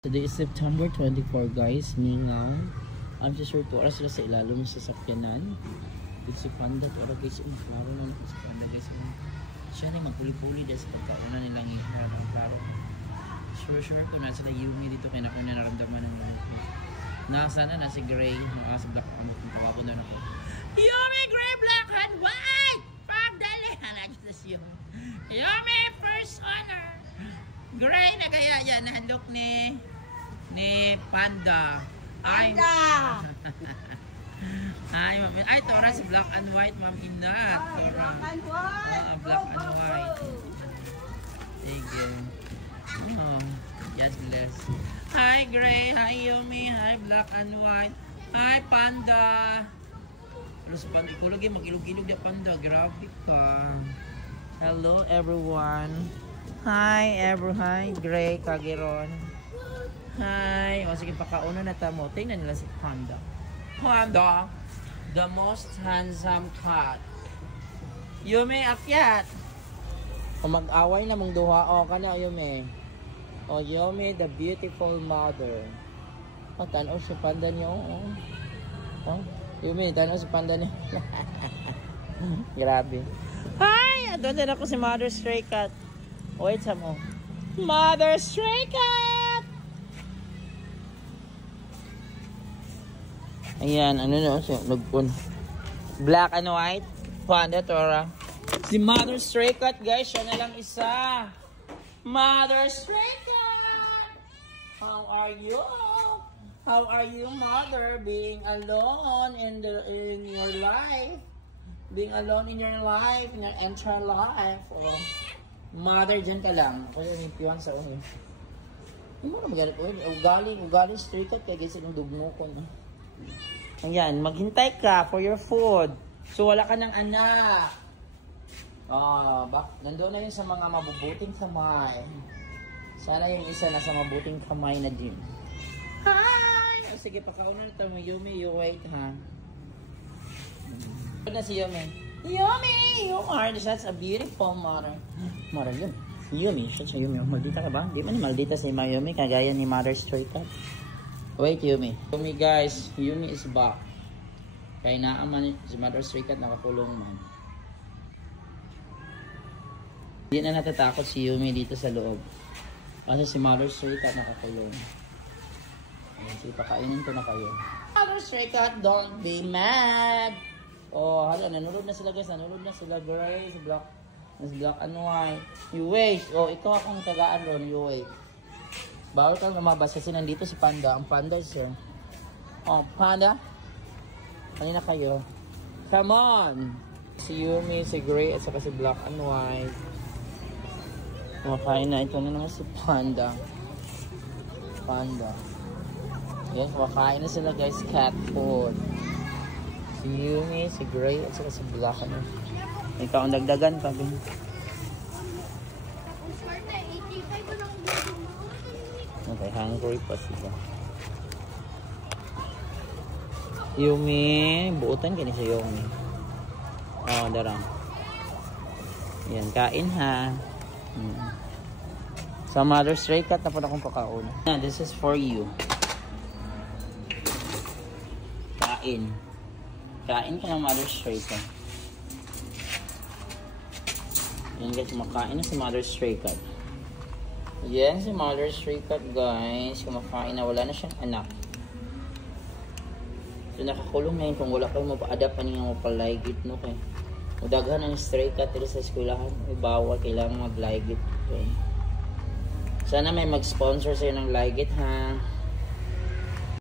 Today is September 24 guys, Ningaw. I'm just sure to oras sila sa ilalong sa sakyanan. Dito si Panda, to oras guys, yung klaro na si Panda guys. Siya na magpuli-puli dahil sa pagkauna nilang iharap ang klaro. Sure ko na sila Yumi dito kaya ako na naramdaman ng lahat. Nakasana na si Gray, nakasabdak ako kung tawag doon ako. Yumi, Gray, black and white! Pagdali! Hanagin si Yumi. Yumi, first honor! Gray na kaya yan, nahandok ni Panda. Panda! Ay, ma'am. Ay, Tora, si black and white, ma'am. Ina. Tora. Black and white! Black and white. Sige. Oh, yes, bless. Hi, Gray. Hi, Yumi. Hi, black and white. Hi, Panda. Pero sa Panda, ikaw lagi mag-ilog-ilog na Panda. Grabe ka. Hello, everyone. Hi, hi, Gray, Kagiron. Hi. O, sige, pakauna na tamo. Tingnan nila si Panda. Panda, the most handsome cat. Yumi, akyat. O, mag-away na mong duha. O, kana, Yumi. O, Yumi, the beautiful mother. O, tanaw si Panda niyo. O, Yumi, tanaw si Panda niyo. Grabe. Hi! Doon din ako si Mother Stray Cat. Wait sa mo. Mother Stray Cat! Ayan, ano na siya? Nagpun. Black and white. Panda, Tora. Si Mother Stray Cat, guys. Siya na lang isa. Mother Stray Cat! How are you? How are you, Mother? Being alone in your life. Being alone in your life. In your entire life. Oh. Mother, dyan ka lang. Ako yung piwang sa uhin. Hindi mo na magalit ko. Ugaling stray cat kaya guys, yung dugmo ko na. Ayan, maghintay ka for your food. So, wala ka ng anak. Nandoon na yun sa mga mabubuting kamay. Sana yung isa na sa mabuting kamay na gym. Hi! Sige, pakauna na ito mo. Yumi, you wait, ha? Ano na si Yumi? Yumi! You are such a beautiful mother. Mother, Yumi. Such a Yumi. Maldita ka ba? Di man ni maldita si Yumi. Kagaya ni Mother Stray Cat. Wait, Yumi. Yumi, guys. Yumi is back. Kaya naaman si Mother Stray Cat nakakulong man. Hindi na natatakot si Yumi dito sa loob. Kasi si Mother Stray Cat nakakulong. Sige, pakainin ko na kayo. Mother Stray Cat, don't be mad! Oh, hala, nanulod na sila guys. Nanulod na sila guys. Black and white. You wait. Oh, ikaw akong tagaan ron. You wait. Bawal kang lumabas kasi nandito si Panda. Ang Panda sir. Oh, Panda. Kanina kayo. Come on. Si Yumi, si Gray, at saka si black and white. Kumakain na. Ito na naman si Panda. Panda. Yes, kumakain na sila guys. Cat food. Si Yumi, si Gray, at saka si Black. Ikaw ang dagdagan pa. Okay, hungry pa sila. Yumi, buutan ka ni si Yumi. Oh, darang. Yan, kain ha. Sa Mother Stray Cat na po akong pakauna. This is for you. Kain. Kain ka ng Mother Stray Cat. Yan guys, kumakain na si Mother Stray Cat. Yan si Mother Stray Cat guys. Kumakain na, wala na siyang anak. So nakakulong na yun kung wala kayo mapa-adapt pa niya mapalaygit no kay. Udaghan ng Stray Cat dito sa eskwelahan. May bawal, kailangan maglaygit. Okay. Sana may mag-sponsor sa'yo ng laygit ha.